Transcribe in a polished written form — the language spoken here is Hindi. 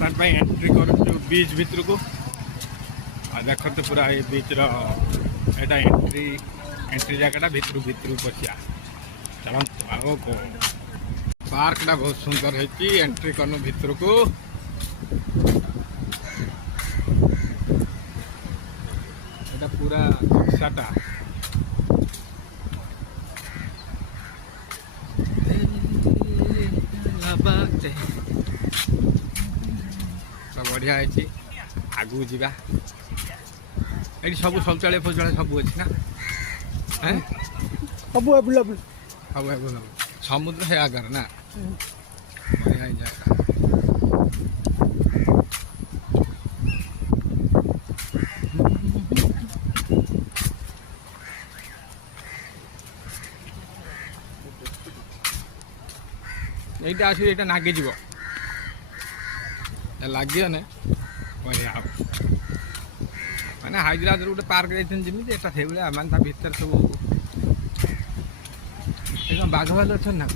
बर्तमान एंट्री कर बीच भितर को देखते पूरा ये बीच रहा एंट्री जगह भितर भितर पशिया चलते आग को पार्कटा बहुत सुंदर है एंट्री करनु भितर को पूरा बक्साटा बढ़िया है आगू जा ये सब शौचालय फौचालय सब अच्छी ना सब अवेलेबल सब समुद्र है आगर ना बढ़िया जगह এইটা আসলে এটা নাগে যাব লাগিবনে বঢ়িয়া হব মানে হায়দ্রাবাদ গোটে পার্ক যাইছেন যেମିତି এটা ସେଇଭଳିଆ ମାନେ ତା ଭିତରେ ସବୁ ବାଘ ଭାଲୁ ଅଛନ୍ତି ନା